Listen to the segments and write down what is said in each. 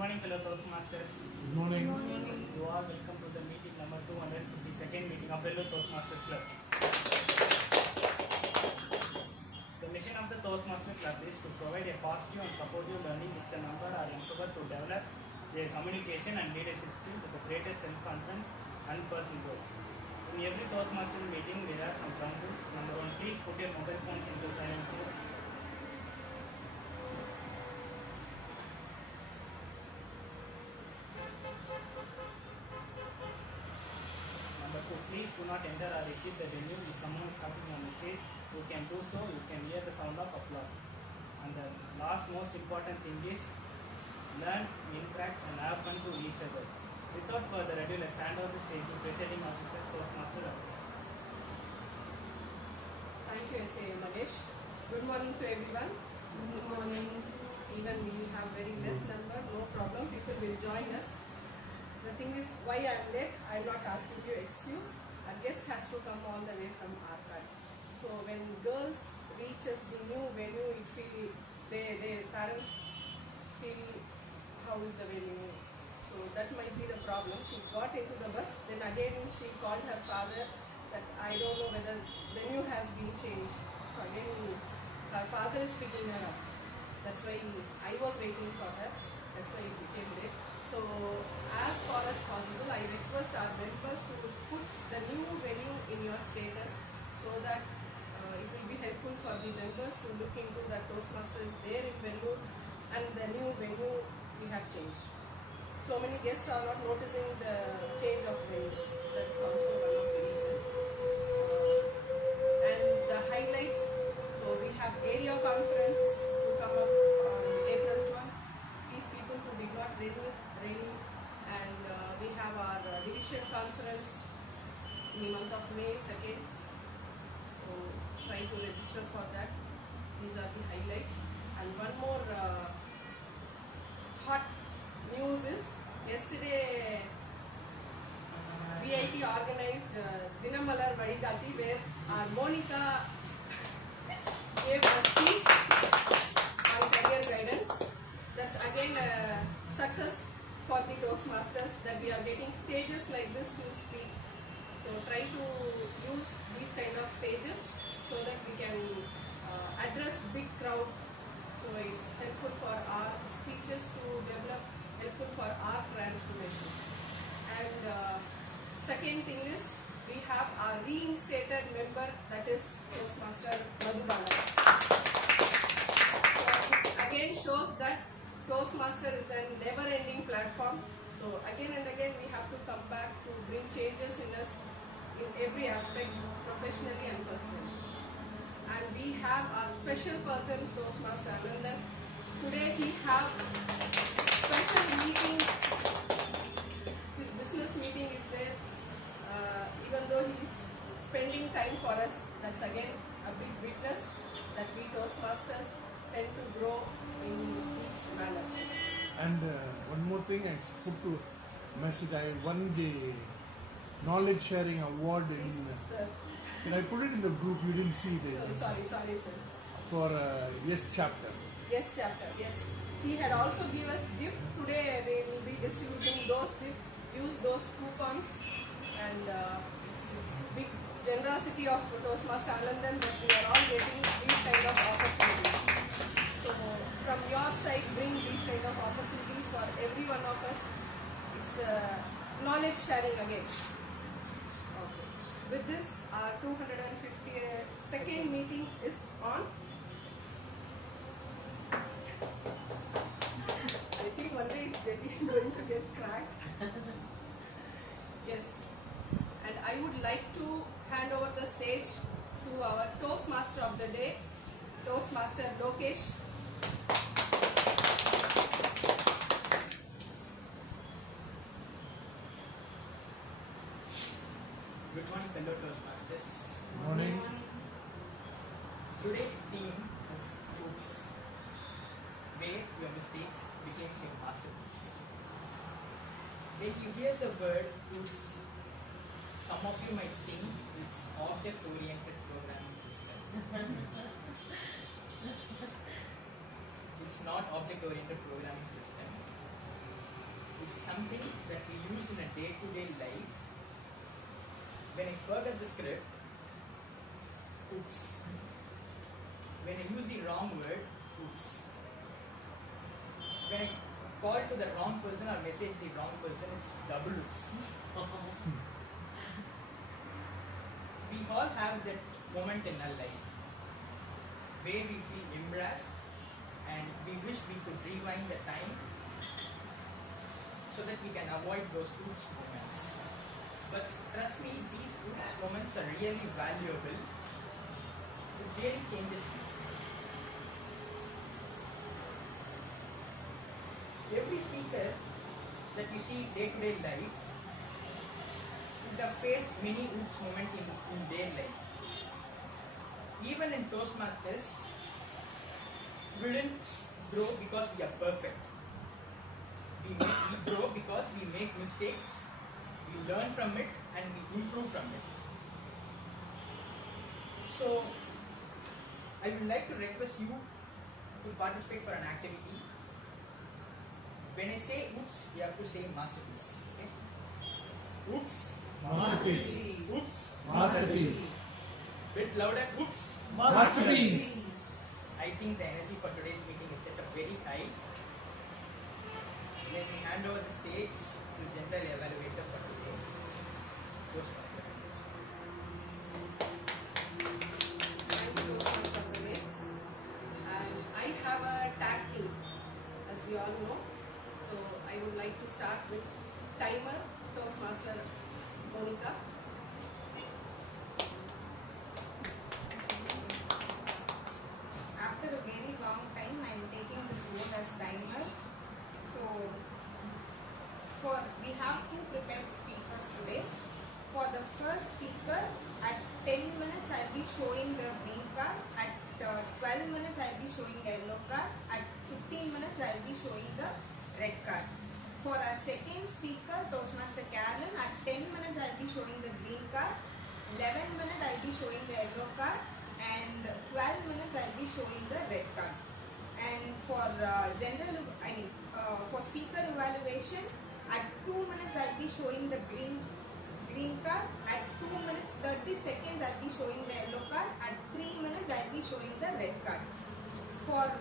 morning, fellow Toastmasters. Good morning. Good morning. You are welcome to the meeting number 252nd meeting of fellow Toastmasters Club. The mission of the Toastmasters Club is to provide a positive and supportive learning which a number are empowered to develop their communication and leadership skills with the greatest self-confidence and personal growth. In every Toastmasters meeting, there are some ground rules. Number 1, please put your mobile phones into silence mode. Number 2, please do not enter or exit the venue if someone is talking on the stage. You can do so, you can hear the sound of applause. And the last most important thing is learn, interact and have fun to each other. Without further ado, let's hand over the stage to Presiding Officer, Toastmaster. Thank you, S.A. Lokesh. Good morning to everyone. Good morning. Even we have very less number, no problem. People will join us. The thing is, why I am late, I am not asking you excuse. A guest has to come all the way from Arcad. So when girls reaches the new venue, it feel their parents feel how is the venue. So that might be the problem. She got into the bus, then again she called her father that I don't know whether venue has been changed. So again her father is picking her up. That's why I was waiting for her. That's why it became late. So as far as possible, I request our members to put the new venue in your status so that it will be helpful for the members to look into that Toastmasters is there in venue and the new venue we have changed. So many guests are not noticing the change of venue. That's also one of the reasons. And the highlights, so we have area conference to come up on April 12th. These people who did not renew, and we have our division conference in the month of May 2nd. So try to register for that. These are the highlights. And one more hot news is yesterday VIT organized Dinamalar Vadigati where Monica gave a speech on career guidance. That's again a success for the Toastmasters that we are getting stages like this to speak. So try to use these kind of stages so that we can address big crowd. So it's helpful for our speeches to develop, helpful for our transformation. And second thing is we have our reinstated member, that is Toastmaster Madhubala. So this again shows that Toastmaster is a never-ending platform. So again and again we have to come back to bring changes in us in every aspect, professionally and personally. And we have a special person, Toastmaster Anandan. Today he have special meeting. His business meeting is there. Even though he is spending time for us, that's again a big witness that we Toastmasters tend to grow in each manner. And one more thing, I put to message. I won the knowledge sharing award in. Yes, Can I put it in the group? You didn't see it. sorry, sir. For yes chapter. Yes, chapter. Yes, he had also given us gift. Today we will be distributing those gifts. Use those coupons, and it's big generosity of Toastmaster Anandan that we are all getting these kind of opportunities. So from your side, bring these kind of opportunities for every one of us. It's knowledge sharing again. Okay. With this, our 252nd meeting is on. I think one day it's going to get cracked. Yes. And I would like to hand over the stage to our Toastmaster of the day, Toastmaster Lokesh. Good morning, fellow Toastmasters. Morning. Today's theme is oops, where your mistakes became your masterpiece. When you hear the word oops, some of you might think it's object-oriented programming system. It's not object-oriented programming system. is something that we use in a day-to-day life. When I forget the script, oops. When I use the wrong word, oops. When I call to the wrong person or message the wrong person, it's double oops. We all have that moment in our life where we feel embarrassed and we wish we could rewind the time so that we can avoid those oops moments. But trust me, these oops moments are really valuable. It really changes you. Every speaker that you see day-to-day life would have faced many oops moments in their life. Even in Toastmasters, we didn't grow because we are perfect. We grow because we make mistakes, we learn from it, and we improve from it. So, I would like to request you to participate for an activity. When I say oops, you have to say masterpiece. Okay? Oops. Masterpiece. Oops. Masterpiece. Bit louder. Oops. Masterpiece. I think the energy for today's meeting is set up very high. Let me hand over the stage to General Evaluator for today. Thank you, Mr. Pradeep. And I have a tag team, as we all know. So I would like to start with timer Toastmaster Monica. After a very long time, I am taking this role as timer. So, we have two prepared speakers today. For the first speaker, at 10 minutes, I'll be showing the green card. At 12 minutes, I'll be showing the yellow card. At 15 minutes, I'll be showing the red card. For our second speaker, Toastmaster Karen, at 10 minutes, I'll be showing the green card. 11 minutes, I'll be showing the yellow card. And 12 minutes I'll be showing the red card. And for for speaker evaluation, at 2 minutes I'll be showing the green card. At 2 minutes 30 seconds I'll be showing the yellow card. At 3 minutes I'll be showing the red card. For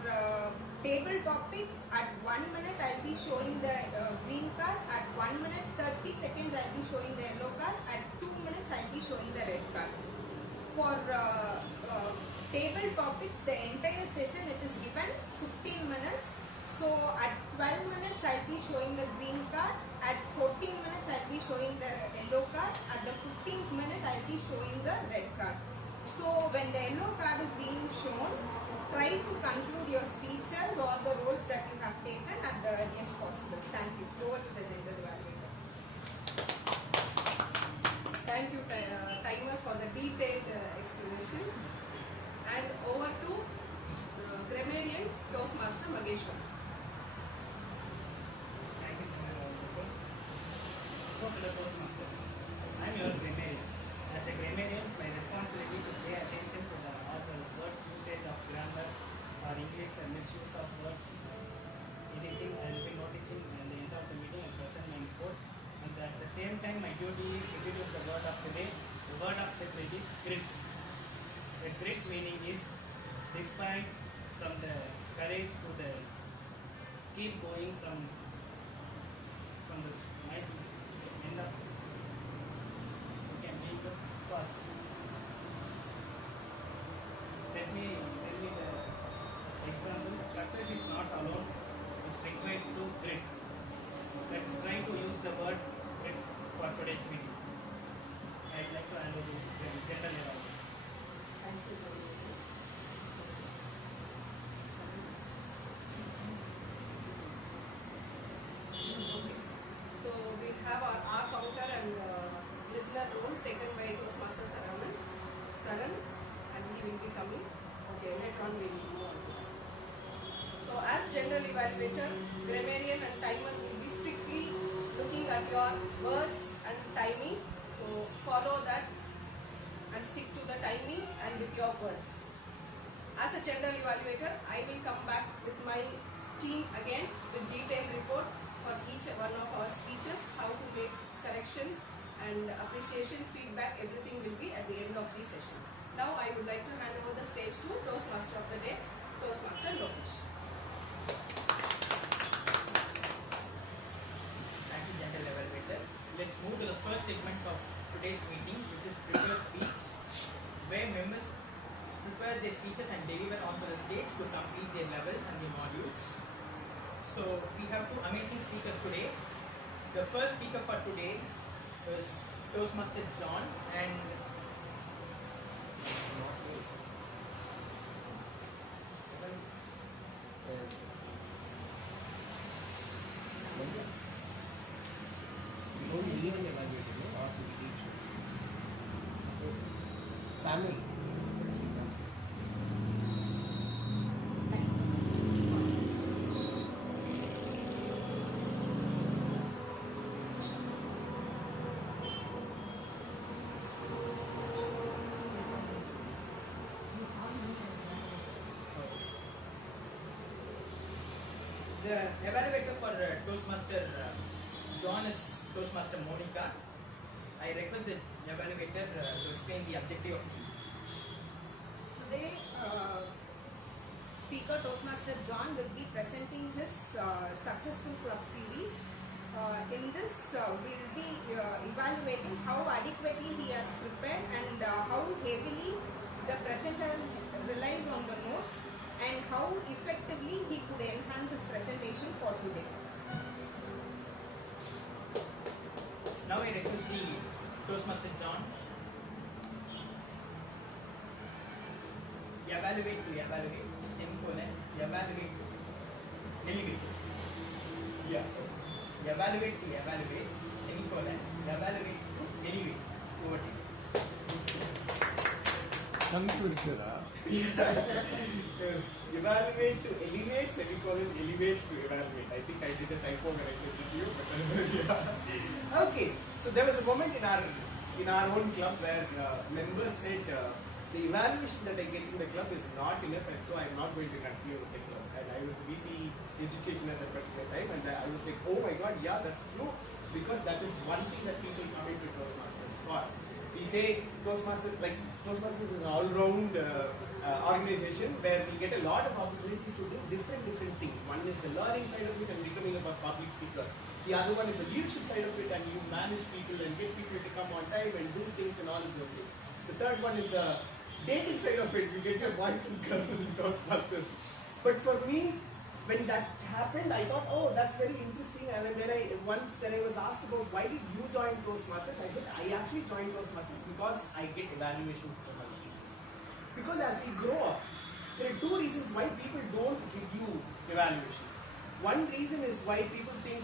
table topics, at 1 minute I'll be showing the green card. At 1 minute 30 seconds I'll be showing the yellow card. At 2 minutes I'll be showing the red card. For table topics, the entire session it is given 15 minutes. So at 12 minutes I'll be showing the green card. At 14 minutes I'll be showing the yellow card. At the 15th minute I'll be showing the red card. So when the yellow card is being shown, try to conclude your speeches or the roles that you have taken at the earliest possible. Thank you. Over to the general evaluator. Thank you, timer, for the detailed explanation. And over to grammarian Toastmaster Mageshwar. Thank you, so to the Toastmaster. I am your grammarian. As a grammarian, it's my responsibility to pay attention to all the words usage of grammar or English and misuse of words. Anything I will be noticing at the end of the meeting and present my report. And at the same time, my duty is to introduce the word of the day. The word of the day is grit. The grit meaning is despite from the courage to the keep going from the end of you can make the path. Let me the example. Success is not alone. It's required to grit. Let's try to use the word grit for today's meeting. I'd like to hand over to the general level. Thank you. So we have our counter and listener role taken by Toastmaster Saran, and he will be coming. Okay, later on we will move on. So as general evaluator, grammarian and timer will be strictly looking at your words and timing. So follow that and stick to the timing and with your words. As a general evaluator, I will come back with my team again with detailed report for each one of our speeches, how to make corrections and appreciation, feedback, everything will be at the end of the session. Now I would like to hand over the stage to Toastmaster of the day, Toastmaster Lokesh. Thank you, General Evaluator. Let's move to the first segment of today's meeting, which is prepared speech, where members prepare their speeches and deliver onto the stage to complete their levels and their modules. So we have two amazing speakers today. The first speaker for today is Toastmaster John, and Samuel. the evaluator for Toastmaster John is Toastmaster Monica. I request the evaluator to explain the objective of the speech. Today, speaker Toastmaster John will be presenting his successful club series. In this, we will be evaluating how adequately he has prepared and how heavily the presenter relies on the notes and how effectively he could enhance his presentation for today. Now I request the Toastmaster John. Evaluate to evaluate, semicolon, evaluate to elevate. Yeah. Evaluate to evaluate, semicolon, evaluate to elevate. Over to you. Tongue twister, huh? Yes, evaluate to elevate, semicolon, elevate to evaluate. I think I did a typo when I said it to you, but yeah. Okay, so there was a moment in our own club where members said the evaluation that I get in the club is not enough, and so I'm not going to continue with the club. And I was the VP education at that particular time, and I was like, oh my god, yeah, that's true, because that is one thing that people come into Toastmasters for. We say Toastmasters is an all-round organization where we get a lot of opportunities to do different things. One is the learning side of it and becoming a public speaker. The other one is the leadership side of it, and you manage people and get people to come on time and do things and all of those things. The third one is the dating side of it. You get your boyfriend's girlfriends in Toastmasters. But for me, when that happened, I thought, oh, that's very interesting. And when I was asked about why did you join Toastmasters, I said I actually joined Toastmasters because I get evaluation from my speeches. Because as we grow up, there are two reasons why people don't give you evaluations. One reason is why people think,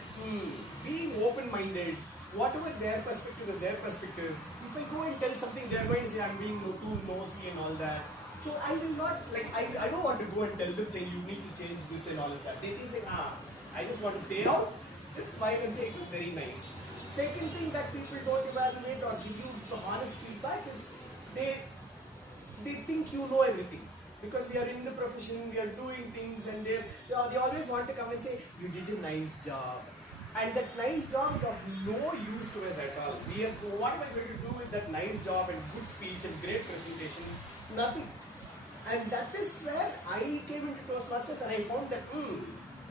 being open-minded, whatever their perspective is their perspective. If I go and tell something, they're going to say I'm being too nosy and all that. So I will not, I don't want to go and tell them saying you need to change this and all of that. They think saying, I just want to stay out, just smile and say it was very nice. Second thing that people don't evaluate or give you honest feedback is they think you know everything. Because we are in the profession, we are doing things, and they always want to come and say, you did a nice job. And that nice job is of no use to us at all. What am I going to do with that nice job and good speech and great presentation? Nothing. And that is where I came into Toastmasters, and I found that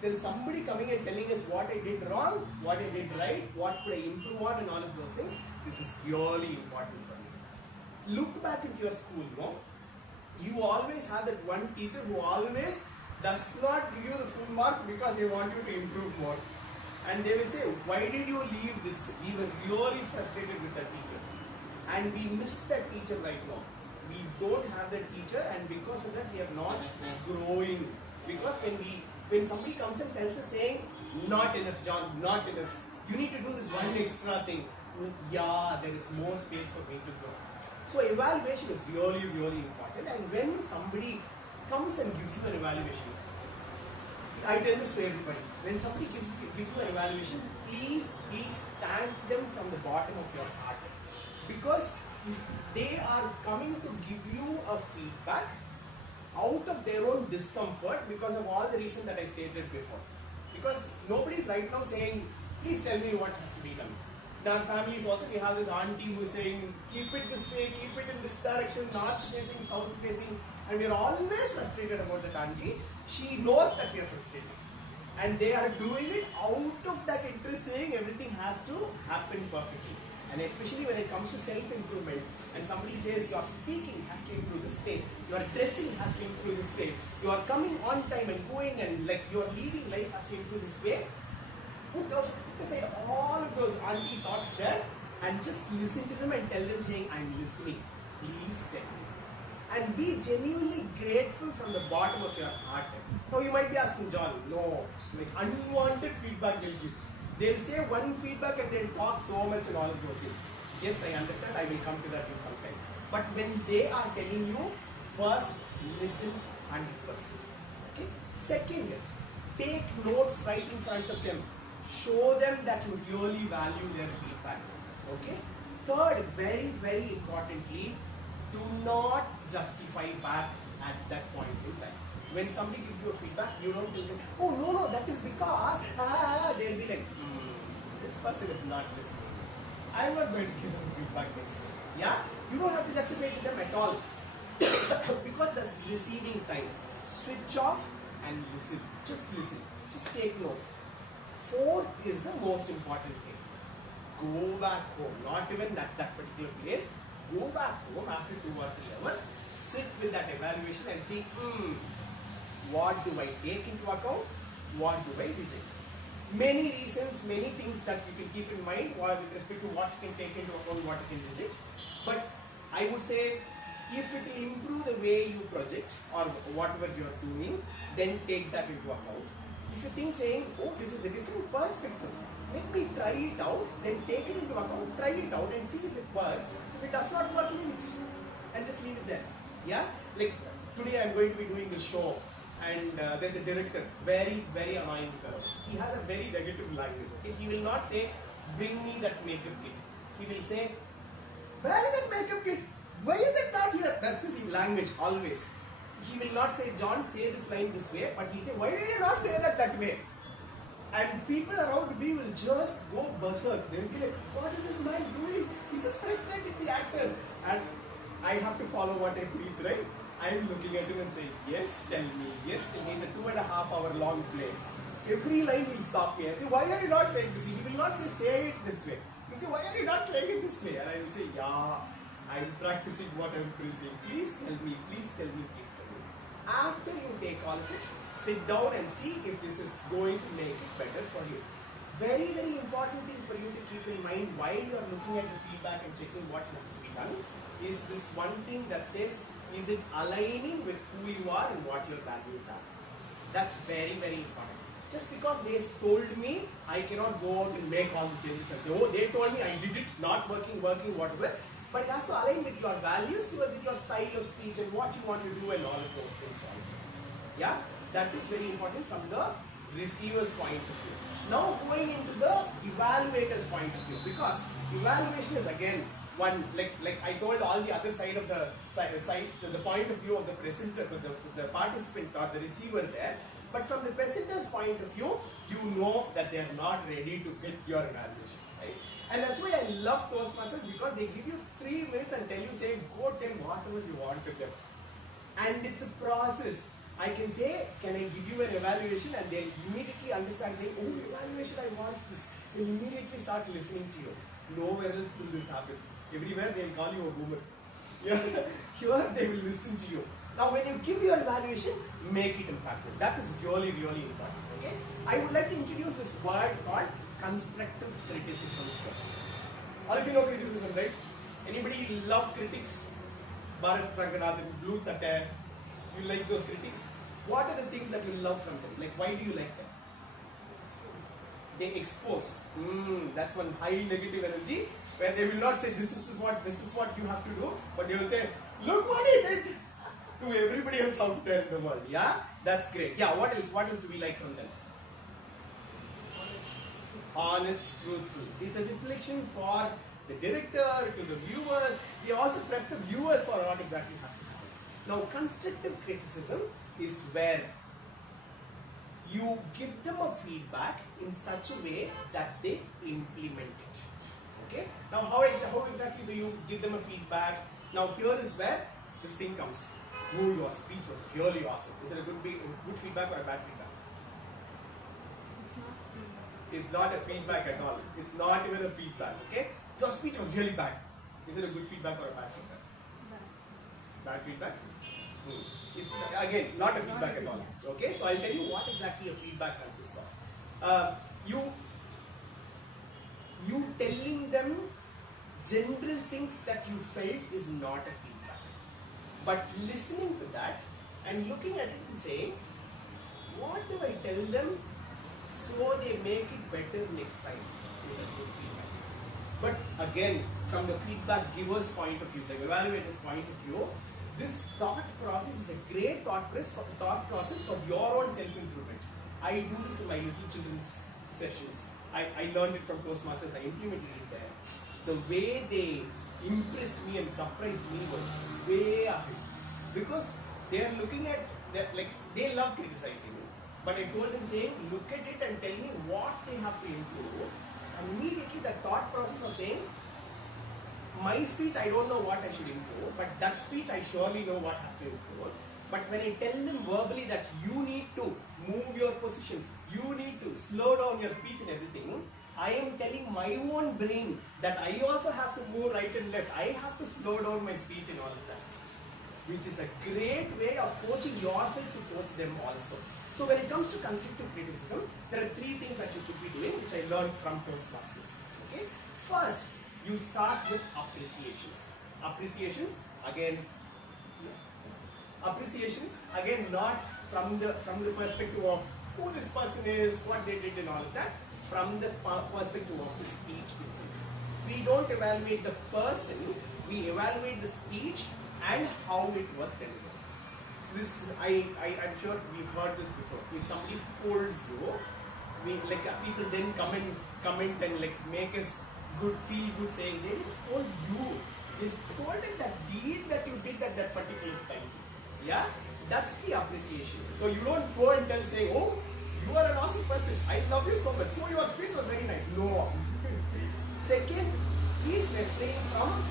there is somebody coming and telling us what I did wrong, what I did right, what could I improve on, and all of those things. This is really important for me. Look back into your school, you always have that one teacher who always does not give you the full mark because they want you to improve more. And they will say, why did you leave this? We were really frustrated with that teacher. And we miss that teacher right now. We don't have that teacher, and because of that we are not growing. Because when somebody comes and tells us saying, not enough John, not enough, you need to do this one extra thing. Yeah, there is more space for me to grow. So evaluation is really, really important. And when somebody comes and gives you an evaluation, I tell this to everybody. When somebody gives you an evaluation, please thank them from the bottom of your heart. Because if they are coming to give you a feedback out of their own discomfort because of all the reasons that I stated before. Because nobody is right now saying, please tell me what has to be done. In our families also, we have this auntie who is saying, keep it this way, keep it in this direction, north facing, south facing, and we are always frustrated about that auntie. She knows that we are frustrated. And they are doing it out of that interest, saying everything has to happen perfectly. And especially when it comes to self-improvement, and somebody says your speaking has to improve this way, your dressing has to improve this way, you are coming on time and going and like your leading life has to improve this way, put aside all of those auntie thoughts there and just listen to them and tell them saying, I'm listening, please tell me. And be genuinely grateful from the bottom of your heart. Now you might be asking, John, no, like unwanted feedback they'll give. They'll say one feedback and they'll talk so much and all of those things. Yes, I understand, I will come to that in some time. But when they are telling you, first listen 100%. Okay? Second, take notes right in front of them. Show them that you really value their feedback. Okay? Third, very, very importantly, do not justify back at that point in time. When somebody gives you a feedback, you don't say, oh no, that is because, they'll be like, this person is not listening. I'm not going to give them feedback next. Yeah? You don't have to justify to them at all. Because that's receiving time. Switch off and listen. Just listen. Just take notes. Fourth is the most important thing. Go back home. Not even at that particular place. Go back home after 2 or 3 hours. Sit with that evaluation and see, what do I take into account? What do I reject? Many reasons, many things that you can keep in mind with respect to what you can take into account, what you can reject. But I would say, if it will improve the way you project or whatever you are doing, then take that into account. If you think saying, oh, this is a different perspective, let me try it out, then take it into account, try it out and see if it works. If it does not work, leave it and just leave it there. Yeah? Like today I am going to be doing a show and there's a director, very, very annoying fellow. He has a very negative language. Okay? He will not say, bring me that makeup kit. He will say, where is that makeup kit? Why is it not here? That's his language always. He will not say, John, say this line this way, but he'll say, why did you not say that way? And people around me will just go berserk. They will be like, what is this man doing? He's just frustrating the actor. And I have to follow what I preach, right? I am looking at him and saying, yes, tell me. Yes, tell me. It's a 2.5 hour long play. Every line will stop me and say, why are you not saying this? He will not say it this way. He will say, why are you not saying it this way? And I will say, yeah, I'm practicing what I'm preaching. Please tell me, please tell me, please tell me. After you take all of it, sit down and see if this is going to make it better for you. Very, very important thing for you to keep in mind while you are looking at the feedback and checking what needs to be done is this one thing that says, is it aligning with who you are and what your values are? That's very, very important. Just because they told me, I cannot go out and make all the changes and say, oh, they told me I did it, not working, whatever. But it has to align with your values, with your style of speech and what you want to do and all of those things also. Yeah, that is very important from the receiver's point of view. Now going into the evaluator's point of view, because evaluation is again one, like I told, all the other side of the point of view of the presenter, the participant or the receiver there. But from the presenter's point of view, you know that they are not ready to get your evaluation, right? And that's why I love Toastmasters, because they give you 3 minutes and tell you, say, go tell whatever you want to them. And it's a process. I can say, can I give you an evaluation? And they immediately understand, say, oh, evaluation, I want this. They immediately start listening to you. Nowhere else will this happen. Everywhere they'll call you a boomer. Yeah. Here they will listen to you. Now when you give your evaluation, make it impactful. That is really, really important. Okay? I would like to introduce this word called constructive criticism. All of you know criticism, right? Anybody love critics? Bharat Ranganathan, Blue Satire. You like those critics? What are the things that you love from them? Like, why do you like them? They expose. That's one high negative energy, where they will not say this is what you have to do, but they will say, look what he did to everybody else out there in the world. Yeah, that's great. Yeah, what else do we like from them? Honest, truthful. It's a reflection for the director, to the viewers. They also prep the viewers for what exactly has to happen. Now, constructive criticism is where you give them a feedback in such a way that they implement it. Okay. Now, how exactly do you give them a feedback? Now, here is where this thing comes. Oh, your speech was really awesome. Is it a good feedback or a bad feedback? It's not a feedback at all. It's not even a feedback. Okay. Your speech was really bad. Is it a good feedback or a bad feedback? Bad feedback? It's, again, not a feedback at all. Okay, so I'll tell you what exactly a feedback consists of. You telling them general things that you felt is not a feedback. But listening to that and looking at it and saying, what do I tell them so they make it better next time is a good feedback. But again, from the feedback giver's point of view, the evaluator's point of view, this thought process is a great thought process for your own self-improvement. I do this in my little children's sessions. I learned it from Toastmasters, I implemented it there. The way they impressed me and surprised me was way ahead. Because they are looking at, like, they love criticizing me. But I told them saying, look at it and tell me what they have to improve. Immediately the thought process of saying, my speech I don't know what I should improve, but that speech I surely know what has to improve. But when I tell them verbally that you need to move your positions, you need to slow down your speech and everything, I am telling my own brain that I also have to move right and left. I have to slow down my speech and all of that. Which is a great way of coaching yourself to coach them also. So when it comes to constructive criticism, there are three things that you could be doing, which I learned from Toastmasters. Okay? First, you start with appreciations. Appreciations, again, not from the perspective of who this person is, what they did and all of that, from the perspective of the speech itself. We don't evaluate the person, we evaluate the speech and how it was delivered. So this, I'm sure we've heard this before. If somebody scolds you, people then comment and like make us feel good saying, they didn't scold you. They scolded that deed that you did at that particular time. Yeah? That's the appreciation. So you don't go and say, oh, you are an awesome person. I love you so much. So your speech was very nice. No. Second, please refrain from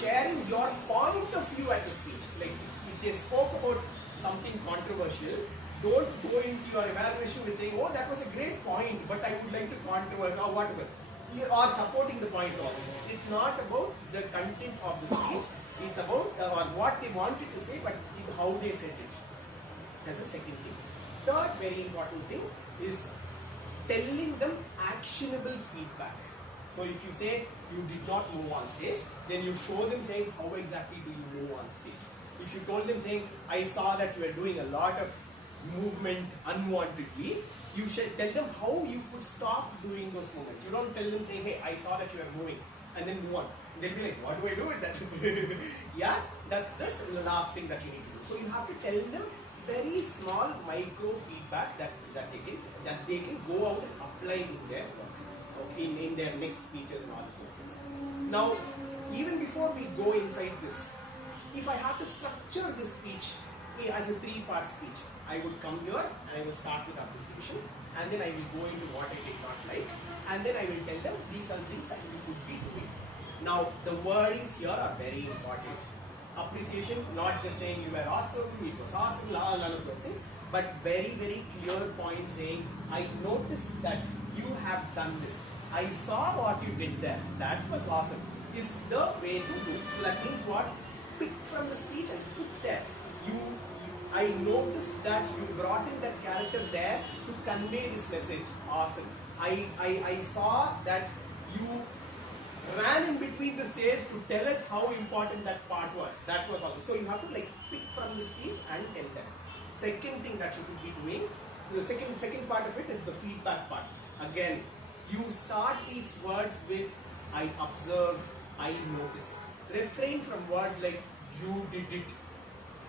sharing your point of view at the speech. Like if they spoke about something controversial, don't go into your evaluation with saying, oh, that was a great point, but I would like to controverse or whatever. Or supporting the point also. It's not about the content of the speech. It's about or what they wanted to say, but how they said it. That's the second thing. Third very important thing is telling them actionable feedback. So if you say you did not move on stage, then you show them saying how exactly do you move on stage. If you told them saying, I saw that you were doing a lot of movement unwantedly, you should tell them how you could stop doing those movements. You don't tell them saying, hey, I saw that you were moving, and then move on. They'll be like, what do I do with that? Yeah, that's the last thing that you need to do. So you have to tell them very small micro feedback that they can go out and apply in their work, in their next speeches and all of those things. Now, even before we go inside this, if I have to structure this speech as a 3-part speech, I would come here and I will start with appreciation, and then I will go into what I did not like, and then I will tell them these are things that you could be doing. Now, the wordings here are very important. Appreciation, not just saying you were awesome, it was awesome, none of those things, but very, very clear point saying, I noticed that you have done this. I saw what you did there. That was awesome. Is the way to do. So that means what? Pick from the speech and put there. I noticed that you brought in that character there to convey this message. Awesome. I saw that you ran in between the stage to tell us how important that part was. That was awesome. So you have to like pick from the speech and tell them. Second thing that you could be doing, the second part of it is the feedback part. Again, you start these words with I observed, I noticed. Refrain from words like you did it.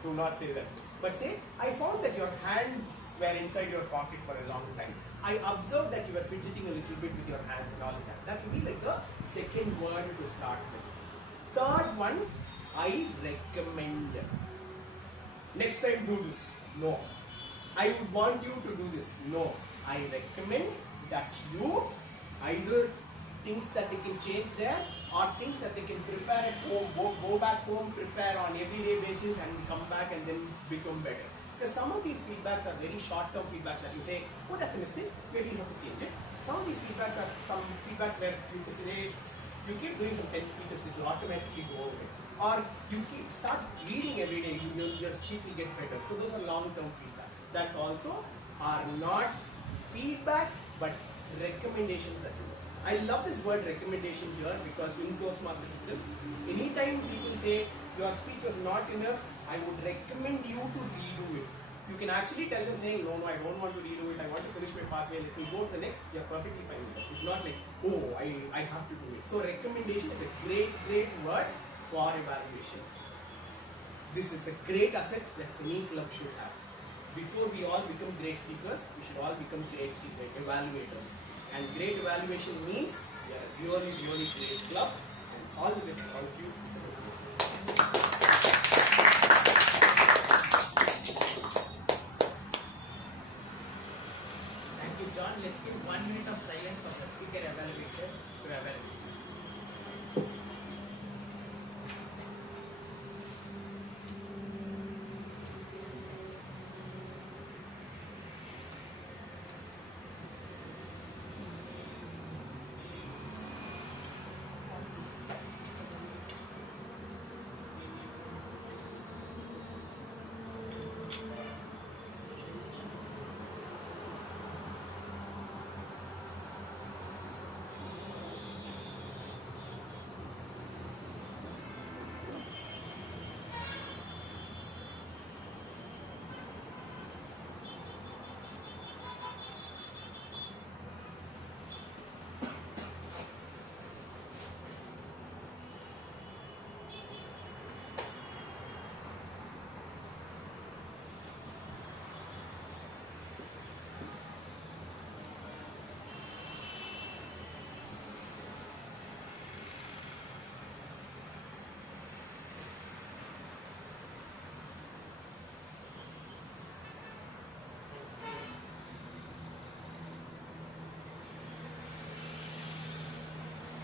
Do not say that. But say, I found that your hands were inside your pocket for a long time. I observed that you were fidgeting a little bit with your hands and all of that. That will be like the second word to start with. Third one, I recommend. Next time do this. No. I would want you to do this. No, I recommend that you either things that they can change there or things that they can prepare at home, go back home, prepare on everyday basis and come back and then become better. Because some of these feedbacks are very short-term feedbacks that you say, oh, that's a mistake, maybe you have to change it. Some of these feedbacks are some feedbacks where you can say, you keep doing some 10 speeches, it will automatically go away. Or you start reading every day, your speech will get better. So those are long-term feedbacks. That also are not feedbacks, but recommendations that you do. I love this word recommendation here because in Toastmasters itself, anytime people say your speech was not enough, I would recommend you to redo it. You can actually tell them saying, no, I don't want to redo it, I want to finish my pathway, let me go to the next, you're perfectly fine with that. It's not like, oh, I have to do it. So recommendation is a great word for evaluation. This is a great asset that any club should have. Before we all become great speakers, we should all become great evaluators. And great evaluation means we are a really great club. And all the best to all of you. Thank you, John. Let's give 1 minute of silence for the speaker evaluator to evaluate.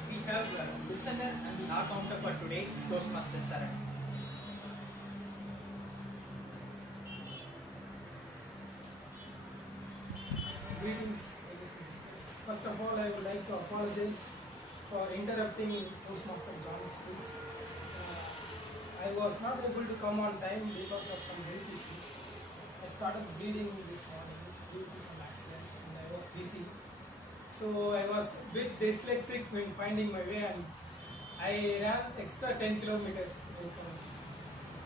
We have listener and the counter for today, Toastmaster Saran. Greetings, ladies and sisters. First of all, I would like to apologize for interrupting Toastmaster John's speech. I was not able to come on time because of some health issues. I started bleeding this morning due to some accident and I was dizzy. So I was a bit dyslexic when finding my way and I ran extra 10 kilometers.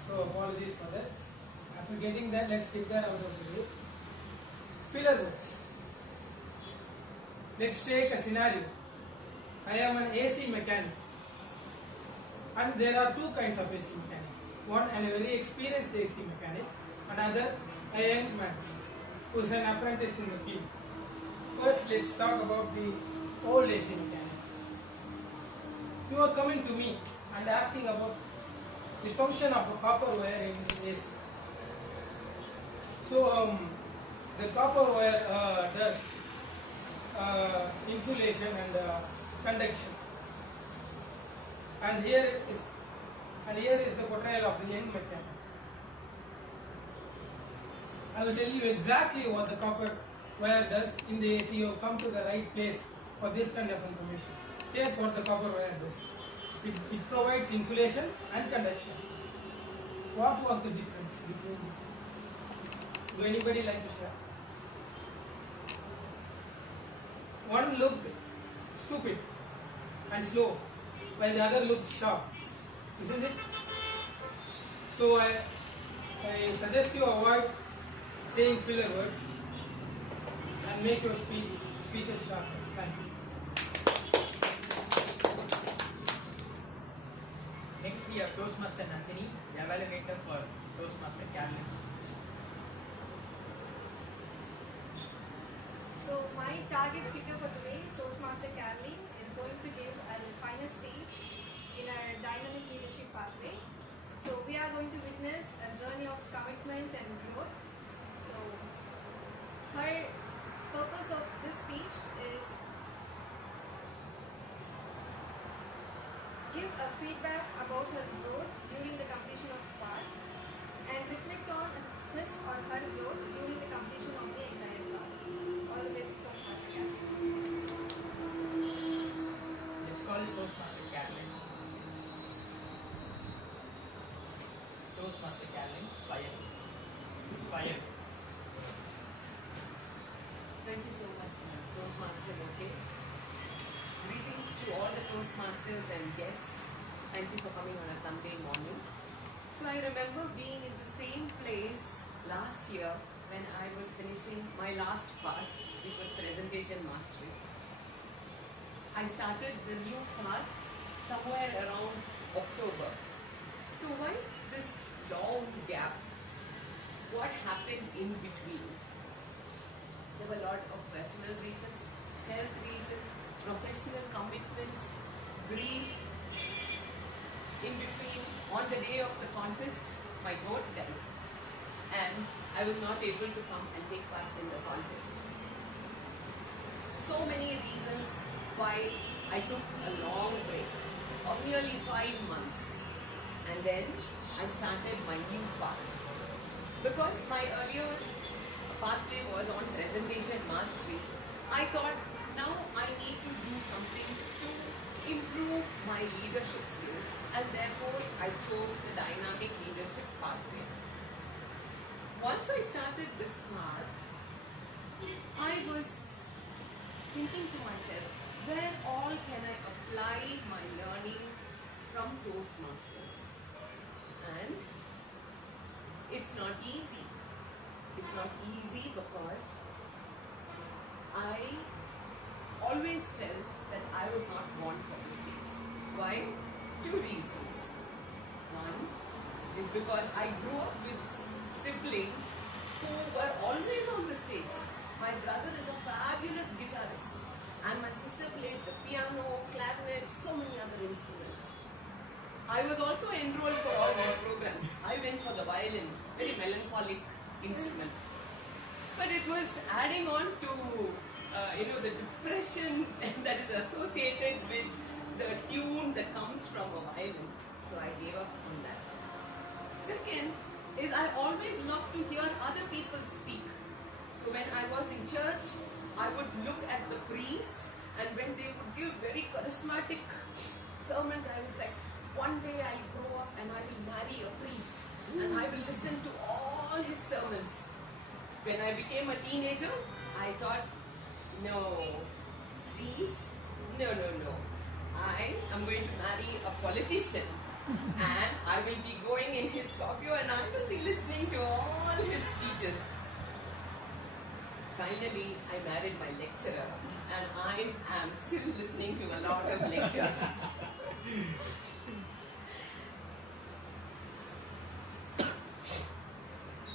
So apologies for that. After getting that, let's take that out of the way. Filler words. Let's take a scenario. I am an AC mechanic. And there are two kinds of AC mechanics. One, a very experienced AC mechanic. Another, a young man who is an apprentice in the field. First, let's talk about the old AC mechanic. You are coming to me and asking about the function of a copper wire in AC. So, the copper wire does insulation and conduction. And here is the portrayal of the young mechanic. I will tell you exactly what the copper wire does in the AC. You come to the right place for this kind of information. Here's what the copper wire does. It provides insulation and conduction. What was the difference between these? Would anybody like to share? One looked stupid and slow, while the other looked sharp, isn't it? So I suggest you avoid saying filler words and make your speeches sharp. Thank you. Next we have Toastmaster Nandini, the evaluator for Toastmaster Carolyn's speech. So my target speaker for today, Toastmaster Carolyn, is going to give a final speech in a dynamic leadership pathway. So we are going to witness a journey of commitment and growth. So give a feedback about her growth during the completion of part and reflect on his or her growth during the completion of the entire part. All the best, Toastmaster Caroline. Let's call it Toastmaster Caroline. Toastmaster Caroline, 5 minutes. 5 minutes. Thank you so much, Toastmaster Lokesh. Greetings to all the Toastmasters and guests. Thank you for coming on a Sunday morning. So I remember being in the same place last year when I was finishing my last part, which was Presentation Mastery. I started the new part somewhere around October. So why this long gap? What happened in between? There were a lot of personal reasons, health reasons, professional commitments, grief. In between, on the day of the contest, my goat died, and I was not able to come and take part in the contest. So many reasons why I took a long break of nearly 5 months, and then I started my new path. Because my earlier pathway was on Presentation Mastery, I thought now I need to do something to improve my leadership skills, and therefore I chose the Dynamic Leadership pathway. Once I started this path, I was thinking to myself, where all can I apply my learning from Toastmasters? And it's not easy. It's not easy because I always felt that I was not born for the stage. Why? 2 reasons. One is because I grew up with siblings who were always on the stage. My brother is a fabulous guitarist, and my sister plays the piano, clarinet, so many other instruments. I was also enrolled for all these programs. I went for the violin, very melancholic instrument. But it was adding on to the depression that is associated with the tune that comes from a violin. So I gave up on that. Second is I always loved to hear other people speak. So when I was in church, I would look at the priest, and when they would give very charismatic sermons, I was like, one day I'll grow up and I will marry a priest, and I will listen to all his sermons. When I became a teenager, I thought, no, please, no. I am going to marry a politician, and I will be going in his Scorpio, and I will be listening to all his speeches. Finally, I married my lecturer, and I am still listening to a lot of lectures.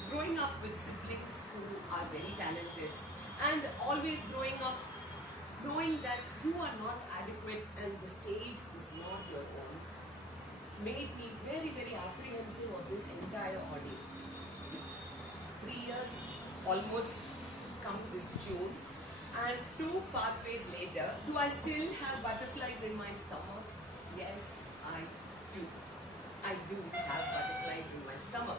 Growing up with siblings who are very talented, and always growing up knowing that you are not adequate and the stage is not your own, made me very, very apprehensive of this entire ordeal. 3 years almost come this June, and 2 pathways later, do I still have butterflies in my stomach? Yes, I do. I do have butterflies in my stomach.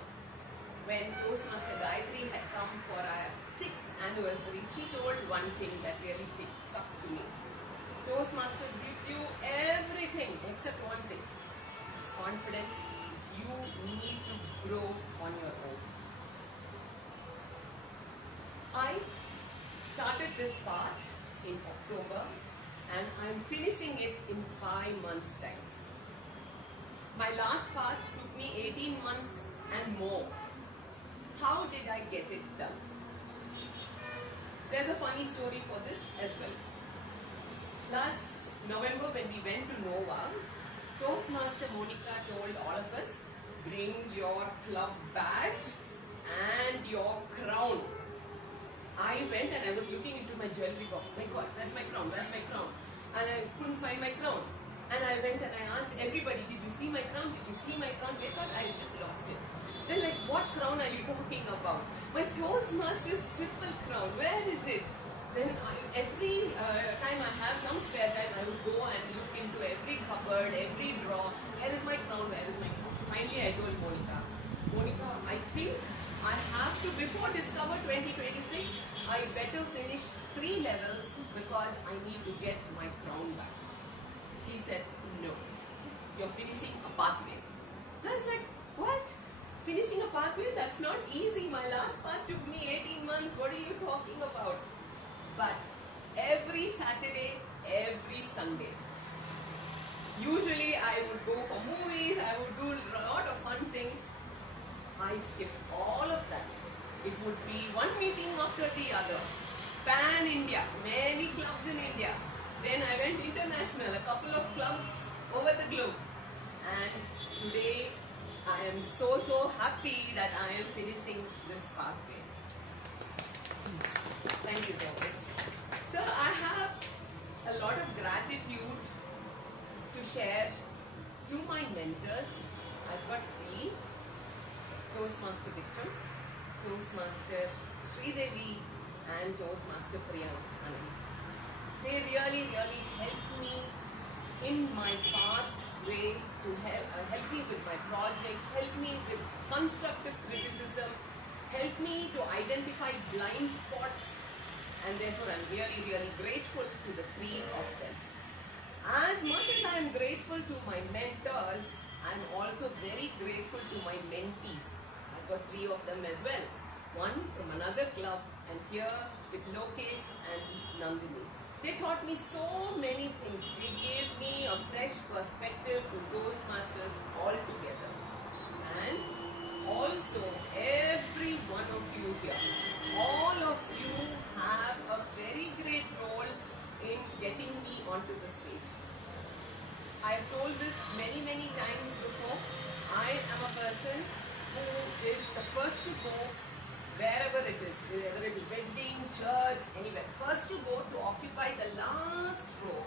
When Toastmaster Gayatri had come for our 6th anniversary, she told one thing that really stuck to me. Toastmasters gives you everything except one thing. It's confidence. You need to grow on your own. I started this path in October, and I'm finishing it in 5 months' time. My last path took me 18 months and more. How did I get it done? There's a funny story for this as well. Last November when we went to Nova, Toastmaster Monica told all of us, bring your club badge and your crown. I went and I was looking into my jewelry box. My God, where's my crown? Where's my crown? And I couldn't find my crown. And I went and I asked everybody, did you see my crown? Did you see my crown? They thought I just lost it. They're like, what crown are you talking about? My Toastmasters triple crown, where is it? Then every time I have some spare time, I would go and look into every cupboard, every drawer. Where is my crown? Where is my crown? Finally, I told Monica, I think I have to, before Discover 2026, I better finish 3 levels because I need to get my crown back. She said, no, you're finishing a pathway. I was like, what? Finishing a pathway? That's not easy. My last path took me 18 months. What are you talking about? But every Saturday, every Sunday, usually I would go for movies, I would do a lot of fun things. I skipped all of that. It would be one meeting after the other. Pan-India, many clubs in India. Then I went international, a couple of clubs over the globe. And today, I am so happy that I am finishing this pathway. Thank you so much. So I have a lot of gratitude to share to my mentors. I've got 3. Toastmaster Vikram, Toastmaster Sridevi and Toastmaster Priyanka. They really helped me in my pathway to help me with my projects, help me with constructive criticism, help me to identify blind spots, and therefore I'm really grateful to the 3 of them. As much as I am grateful to my mentors, I'm also very grateful to my mentees. I've got 3 of them as well. One from another club and here with Lokesh and Nandini. They taught me so many things. They gave me a fresh perspective to Toastmasters altogether. And also, every one of you here, all of you have a very great role in getting me onto the stage. I've told this many times before. I am a person who is the first to go wherever it is, whether it is wedding, church, anywhere. First to go to occupy the last row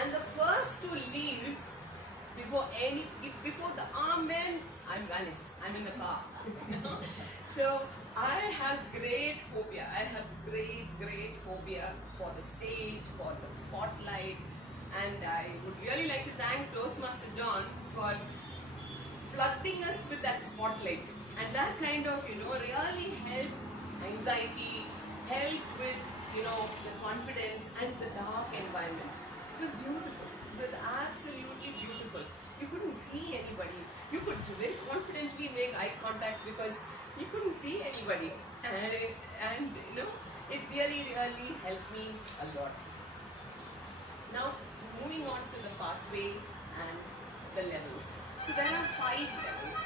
and the first to leave before the amen, I'm vanished. I'm in the car. So I have great phobia. I have great phobia for the stage, for the spotlight, and I would really like to thank Toastmaster John for flooding us with that spotlight. And that kind of, really helped anxiety, helped with, the confidence and the dark environment. It was beautiful. It was absolutely beautiful. You couldn't see anybody. You could very confidently make eye contact because you couldn't see anybody. And it really helped me a lot. Now, moving on to the pathway and the levels. So there are 5 levels.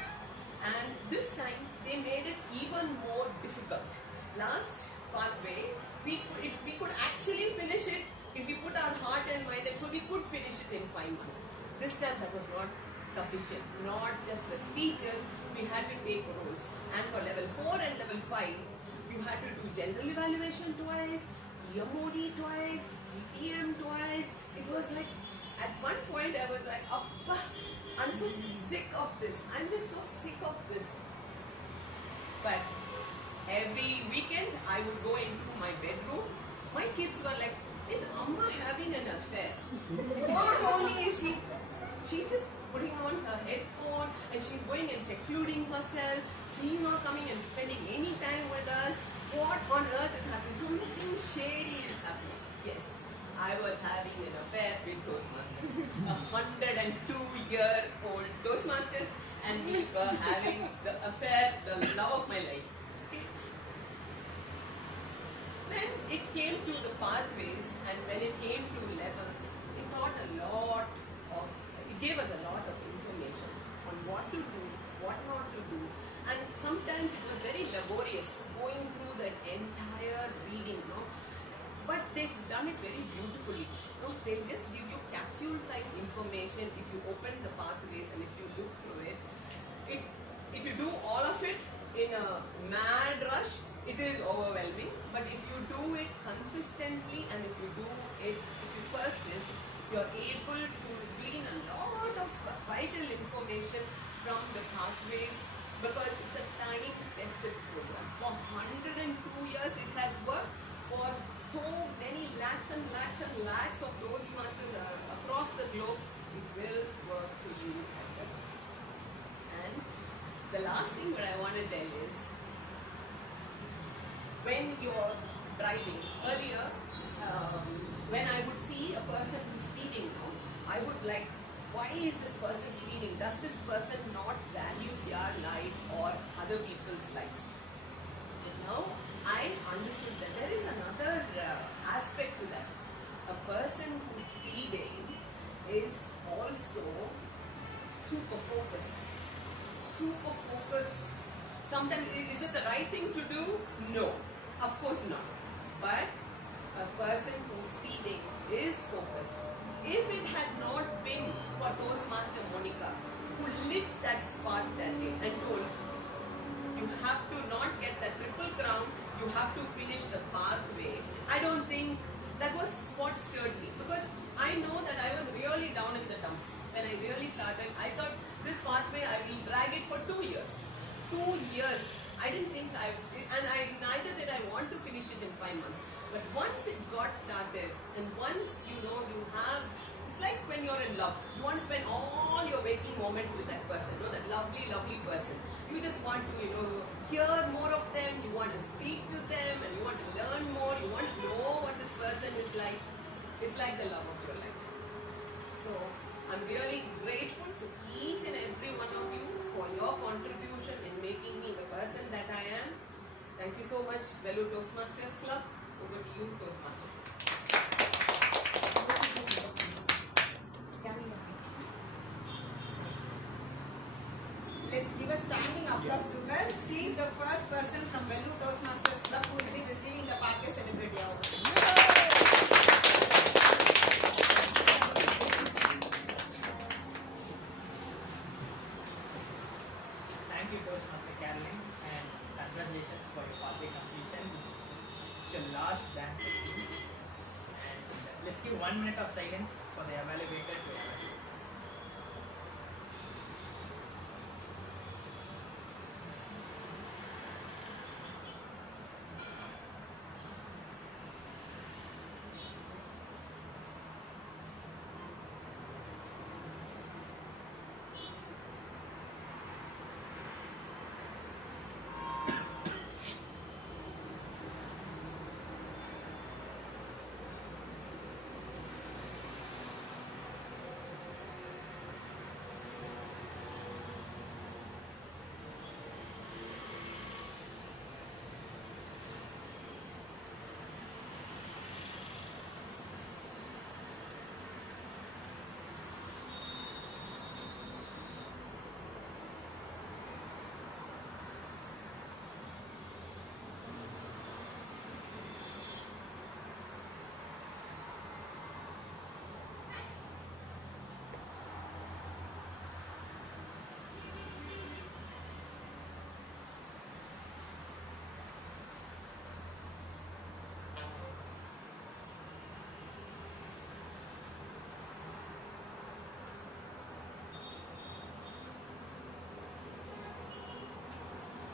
And this time, they made it even more difficult. Last pathway, we could actually finish it if we put our heart and mind, and so we could finish it in 5 months. This time, that was not sufficient. Not just the speeches, we had to take roles. And for level 4 and level 5, you had to do general evaluation twice, TMOD twice, TM twice. It was like, at one point, I was like, Appa, I'm so sick of this. I'm just so sick of this. But every weekend, I would go into my bedroom. My kids were like, is Amma having an affair? Not only is she's just putting on her headphone and she's going and secluding herself. She's not coming and spending any time with us. What on earth is happening? Something shady is happening. Yes, I was having an affair with Toastmasters. 102-year-old Toastmasters, and we were having the affair, the love of my life. Then it came to the pathways, and when it came to levels, it gave us a lot of information on what to do, what not to do, and sometimes it was very laborious going through that entire reading, but they've done it very beautifully. They just give you capsule-sized information if you open the pathways and if you look through it. If you do all of it in a mad rush, it is overwhelming. But if you do it consistently and if you persist, you're able to glean a lot of vital information from the pathways because it's a time-tested program. For 102 years, it has worked for so many lakhs and lakhs and lakhs of Toastmasters across the globe. will work for you as well. And the last thing that I want to tell is, when you're driving, earlier, when I would see a person who's speeding, I would like, why is this person speeding? Does this person not value their life or other people's lives? And now I understood that there is another aspect to that. A person who's speeding is also super focused. Super focused. Sometimes, is it the right thing to do? No, of course not. But a person who's speeding is focused. If it had not been for Toastmaster Monica, who lit that spark that day and told, you have to not get that triple crown, you have to finish the pathway, I don't think that was what stirred me. Because I know that I was really down in the dumps. When I really started, I thought this pathway, I will drag it for 2 years. 2 years. I didn't think neither did I want to finish it in 5 months. But once it got started, and once you have, it's like when you're in love. You want to spend all your waking moment with that person, that lovely, lovely person. You just want to, hear more of them, you want to speak to them, and you want to learn more, you want to know what this person is like. It's like the love of your life. So, I'm really grateful to each and every one of you for your contribution in making me the person that I am. Thank you so much, Velu Toastmasters Club. Over to you, Toastmaster. Let's give a standing applause to her. She is the first person from Velu Toastmasters Club who will be receiving the Pathway Celebrity Award. Thank you, Toastmaster Carolyn, and congratulations for your pathway completion. It's your last dance with you. And let's give 1 minute of silence for the evaluator to evaluate.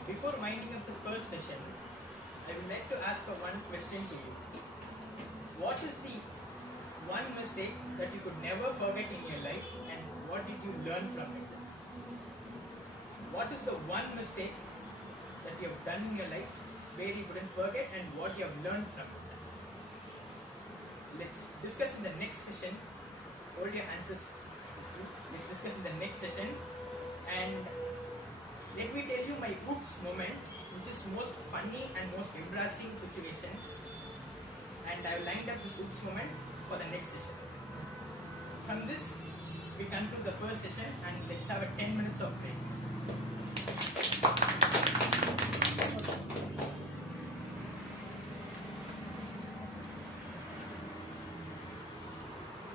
Before winding up the first session, I would like to ask one question to you. What is the one mistake that you could never forget in your life, and what did you learn from it? What is the one mistake that you have done in your life where you couldn't forget, and what you have learned from it? Let's discuss in the next session. Hold your answers. Let's discuss in the next session. And let me tell you my oops moment, which is most funny and most embarrassing situation. And I have lined up this oops moment for the next session. From this, we conclude the first session, and let's have a 10 minutes of break.